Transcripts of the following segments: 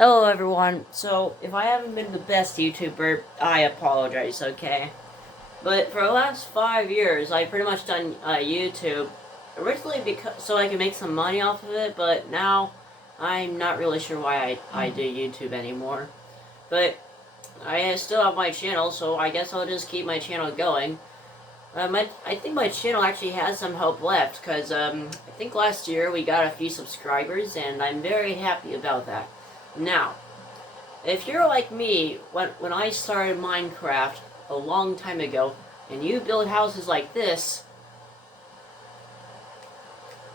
Hello everyone. So, if I haven't been the best YouTuber, I apologize, okay? But for the last 5 years, I've pretty much done YouTube, originally because so I can make some money off of it, but now I'm not really sure why I do YouTube anymore. But I still have my channel, so I guess I'll just keep my channel going. I think my channel actually has some hope left, because I think last year we got a few subscribers, and I'm very happy about that. Now, if you're like me, when I started Minecraft a long time ago, and you build houses like this,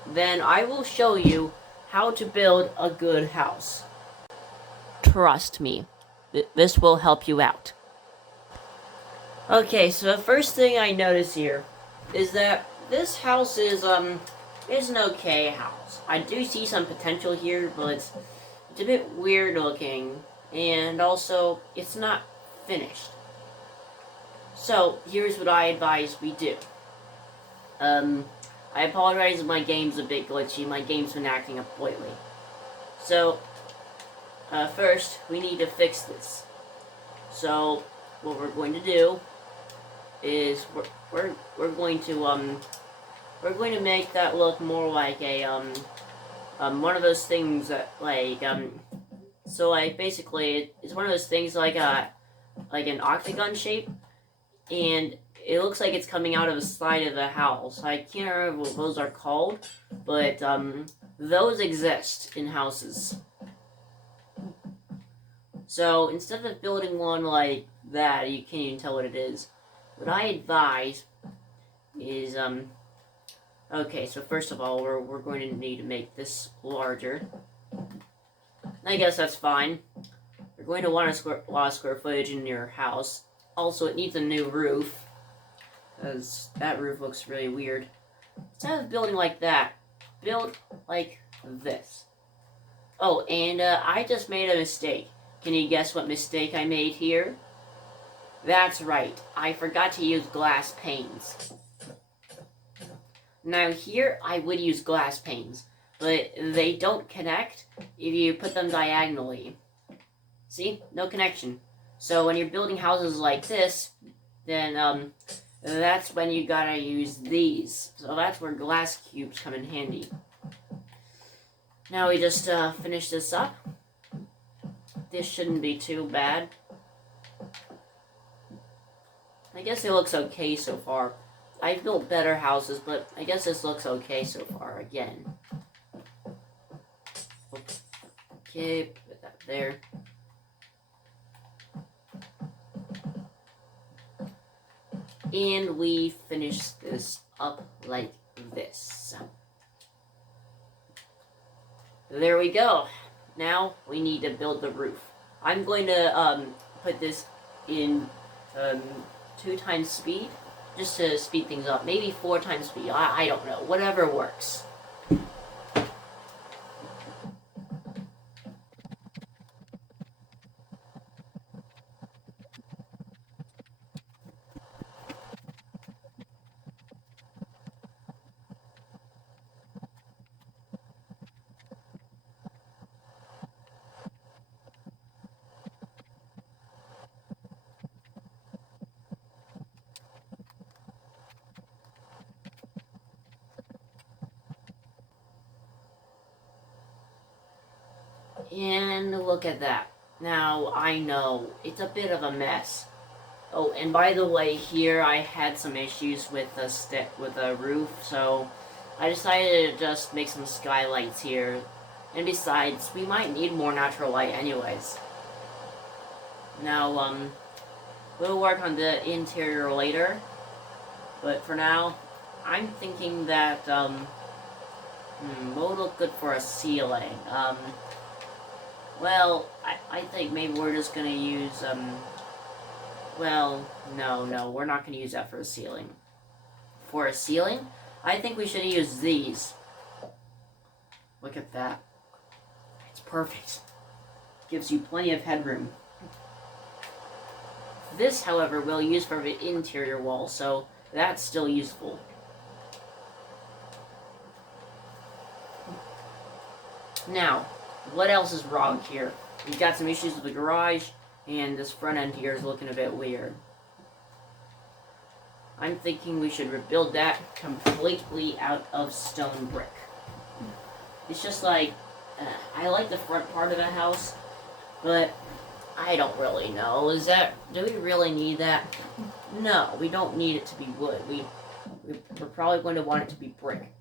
then I will show you how to build a good house. Trust me, this will help you out. Okay, so the first thing I notice here is that this house is an okay house. I do see some potential here, but it's a bit weird looking, and also it's not finished. So here's what I advise we do. I apologize if my game's a bit glitchy. My game's been acting up lately. So first we need to fix this. So what we're going to do is we're going to make that look more like a one of those things that so like basically it's one of those things like an octagon shape, and it looks like it's coming out of the side of the house. I can't remember what those are called, but those exist in houses. So instead of building one like that, you can't even tell what it is. What I advise is okay, so first of all, we're going to need to make this larger. I guess that's fine. You're going to want a lot of square footage in your house. Also, it needs a new roof, because that roof looks really weird. Instead of building like that, build like this. Oh, and I just made a mistake. Can you guess what mistake I made here? That's right, I forgot to use glass panes. Now here, I would use glass panes, but they don't connect if you put them diagonally. See? No connection. So when you're building houses like this, then that's when you gotta use these. So that's where glass cubes come in handy. Now we just finish this up. This shouldn't be too bad. I guess it looks okay so far. I've built better houses, but I guess this looks okay so far again. Okay, put that there. And we finish this up like this. There we go. Now we need to build the roof. I'm going to put this in 2 times speed, just to speed things up. Maybe 4 times speed. I don't know. Whatever works. And look at that. Now, I know, it's a bit of a mess. Oh, and by the way, here I had some issues with the roof, so I decided to just make some skylights here. And besides, we might need more natural light anyways. Now, we'll work on the interior later. But for now, I'm thinking that, what would look good for a ceiling? Well, I think maybe we're just gonna use, well, no, we're not gonna use that for a ceiling. For a ceiling, I think we should use these. Look at that. It's perfect. Gives you plenty of headroom. This, however, we'll use for the interior wall, so that's still useful. Now, what else is wrong here? we've got some issues with the garage, and this front end here is looking a bit weird. I'm thinking we should rebuild that completely out of stone brick. It's just like, I like the front part of the house, but I don't really know. Do we really need that? No, we don't need it to be wood. We're probably going to want it to be brick.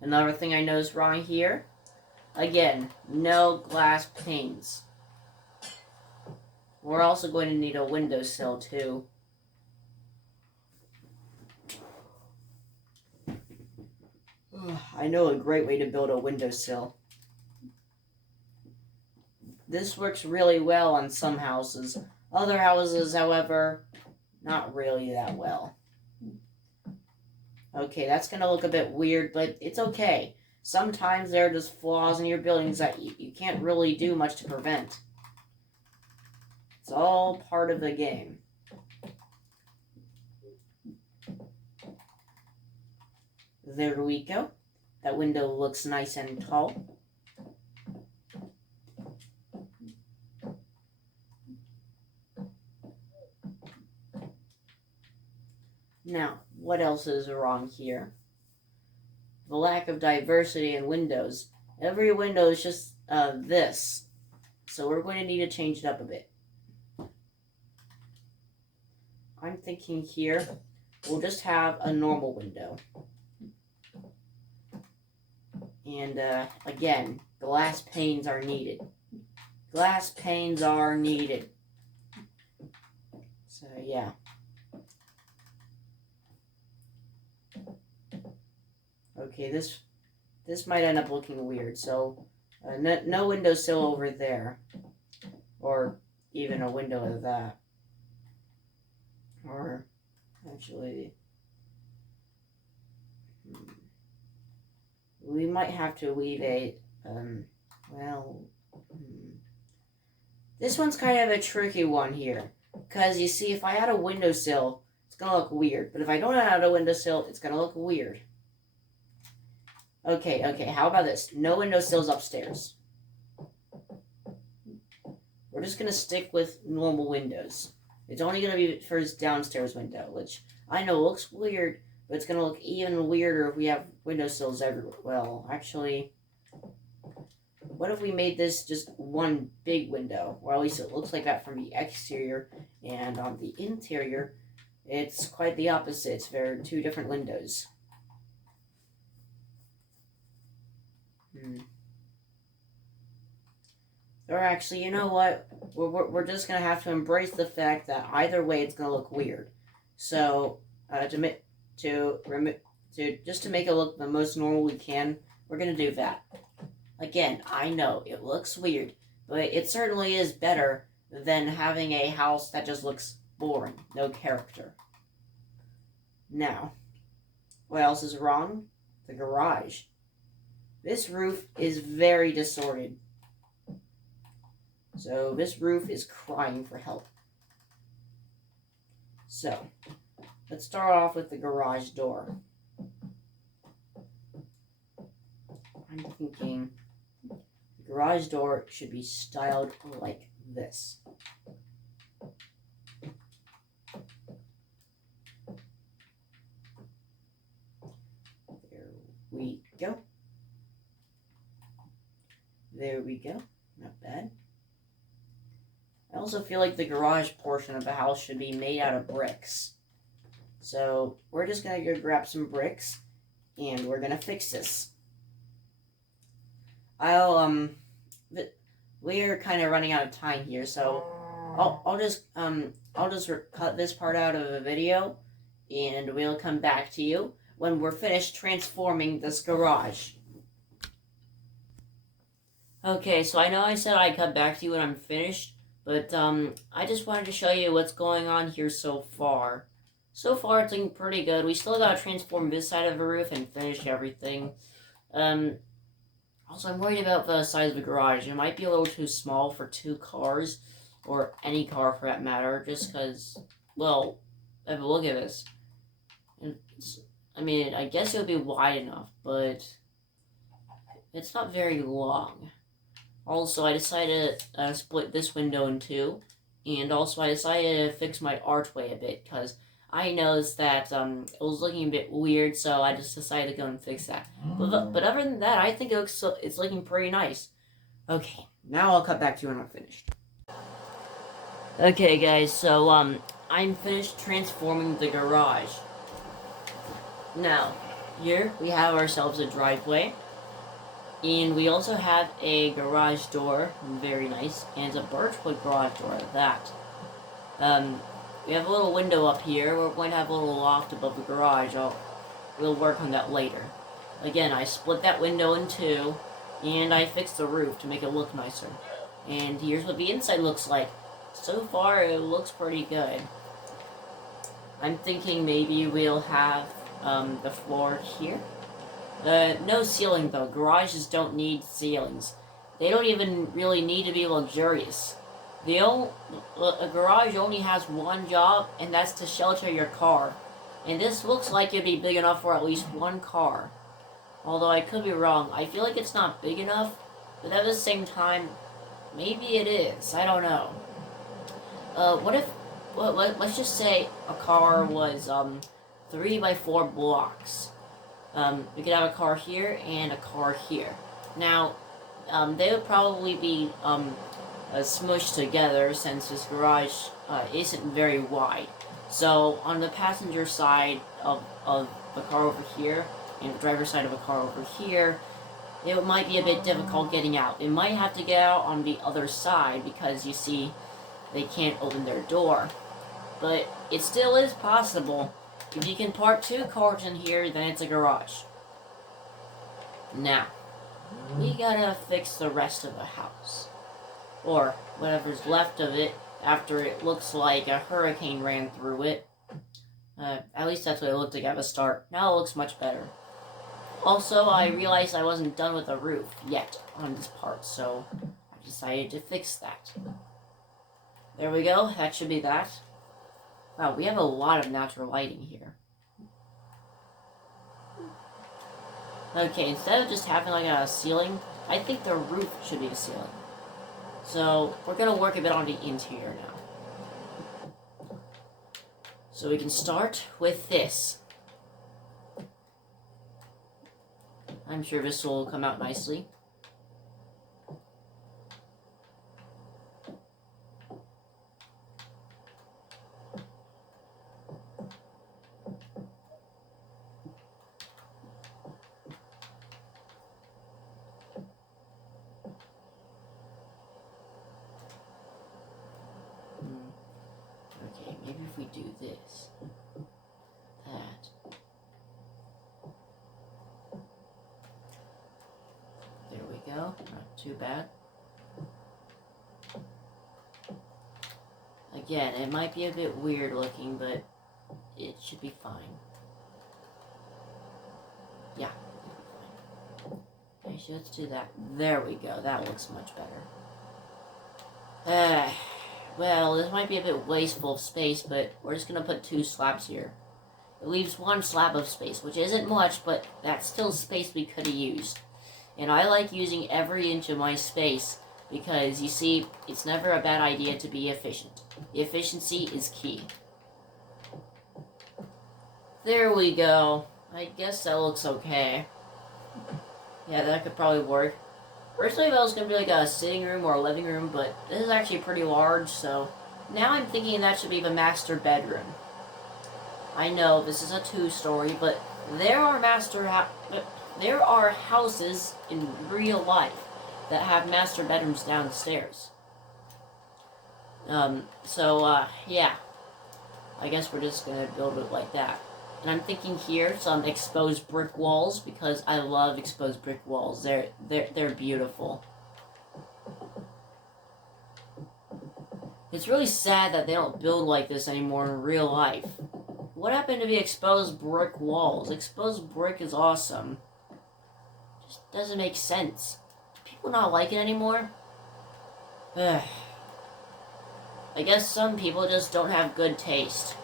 Another thing I noticed wrong here, again, no glass panes. We're also going to need a windowsill too. I know a great way to build a windowsill. This works really well on some houses. Other houses, however, not really that well. Okay, that's going to look a bit weird, but it's okay. Sometimes there are just flaws in your buildings that you can't really do much to prevent. It's all part of the game. There we go. That window looks nice and tall. Now, what else is wrong here? The lack of diversity in windows. Every window is just this. So we're going to need to change it up a bit. I'm thinking here, we'll just have a normal window. And again, glass panes are needed. Glass panes are needed. So yeah. Okay, this might end up looking weird. So no windowsill over there, or even a window of that. Or actually, we might have to leave a this one's kind of a tricky one here, because you see, if I add a windowsill, it's gonna look weird. But if I don't add a windowsill, it's gonna look weird. Okay, how about this? No windowsills upstairs. We're just going to stick with normal windows. It's only going to be for his downstairs window, which I know looks weird, but it's going to look even weirder if we have windowsills everywhere. Well, actually, what if we made this just one big window? Or at least it looks like that from the exterior, and on the interior, it's quite the opposite. There are two different windows. Or actually, you know what? We're just gonna have to embrace the fact that either way, it's gonna look weird. So, just to make it look the most normal we can, we're gonna do that. Again, I know it looks weird, but it certainly is better than having a house that just looks boring, no character. Now, what else is wrong? The garage. This roof is very disordered. So this roof is crying for help. So, let's start off with the garage door. I'm thinking the garage door should be styled like this. There we go. There we go. Not bad. I also feel like the garage portion of the house should be made out of bricks. So we're just going to go grab some bricks and we're going to fix this. We're kind of running out of time here, so I'll just cut this part out of the video and we'll come back to you when we're finished transforming this garage. Okay, so I know I said I'd come back to you when I'm finished, but I just wanted to show you what's going on here so far. So far, it's looking pretty good. We still gotta transform this side of the roof and finish everything. Also, I'm worried about the size of the garage. It might be a little too small for 2 cars, or any car for that matter, just because, well, look at this. I guess it would be wide enough, but it's not very long. Also, I decided to split this window in two, and also I decided to fix my archway a bit, because I noticed that it was looking a bit weird, so I just decided to go and fix that. But other than that, I think it's looking pretty nice. Okay, now I'll cut back to you when I'm finished. Okay, guys, so I'm finished transforming the garage. Now, here we have ourselves a driveway. And we also have a garage door, very nice, and a birchwood garage door at that. We have a little window up here. We're going to have a little loft above the garage. We'll work on that later. Again, I split that window in two, and I fixed the roof to make it look nicer. And here's what the inside looks like. So far, it looks pretty good. I'm thinking maybe we'll have the floor here. No ceiling though. Garages don't need ceilings. They don't even really need to be luxurious. A garage only has one job, and that's to shelter your car. And this looks like it'd be big enough for at least one car. Although I could be wrong. I feel like it's not big enough, but at the same time, maybe it is. I don't know. Let's just say a car was 3 by 4 blocks. We could have a car here and a car here. Now, they would probably be smushed together since this garage isn't very wide. So, on the passenger side of the car over here, and the driver's side of a car over here, it might be a bit difficult getting out. They might have to get out on the other side because, you see, they can't open their door. But it still is possible. If you can park 2 cars in here, then it's a garage. Now, we gotta fix the rest of the house. Or whatever's left of it after it looks like a hurricane ran through it. At least that's what it looked like at the start. Now it looks much better. Also, I realized I wasn't done with the roof yet on this part, so I decided to fix that. There we go, that should be that. Wow, we have a lot of natural lighting here. Okay, instead of just having like a ceiling, I think the roof should be a ceiling. So, we're gonna work a bit on the interior now. So we can start with this. I'm sure this will come out nicely. Okay, maybe if we do this, that. There we go, not too bad. Again, it might be a bit weird looking, but it should be fine. Yeah, it'll be fine. Okay, so let's do that. There we go, that looks much better. Well, this might be a bit wasteful of space, but we're just gonna put 2 slabs here. It leaves 1 slab of space, which isn't much, but that's still space we could have used. And I like using every inch of my space because, you see, it's never a bad idea to be efficient. Efficiency is key. There we go. I guess that looks okay. Yeah, that could probably work. Originally that was going to be like a sitting room or a living room, but this is actually pretty large, so now I'm thinking that should be the master bedroom. I know this is a 2-story, but there are houses in real life that have master bedrooms downstairs. Yeah. I guess we're just going to build it like that. And I'm thinking here some exposed brick walls because I love exposed brick walls. They're beautiful. It's really sad that they don't build like this anymore in real life. What happened to the exposed brick walls? Exposed brick is awesome. Just doesn't make sense. Do people not like it anymore? I guess some people just don't have good taste.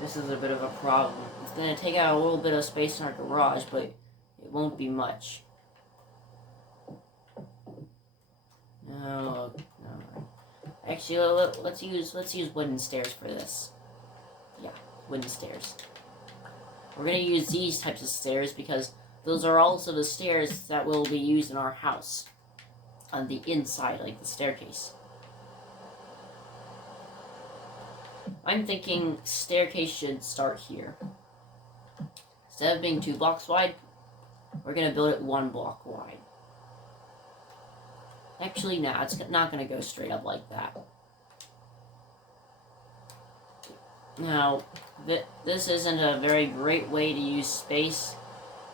This is a bit of a problem. It's gonna take out a little bit of space in our garage, but it won't be much. No. Actually, let's use wooden stairs for this. Yeah, wooden stairs. We're gonna use these types of stairs because those are also the stairs that will be used in our house. On the inside, like the staircase. I'm thinking staircase should start here. Instead of being 2 blocks wide, we're gonna build it 1 block wide. Actually, nah, it's not gonna go straight up like that. Now, this isn't a very great way to use space,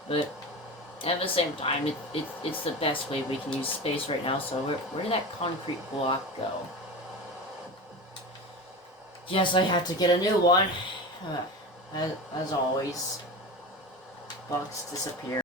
but at the same time, it's the best way we can use space right now. So where did that concrete block go? Yes, I have to get a new one. As always, blocks disappear.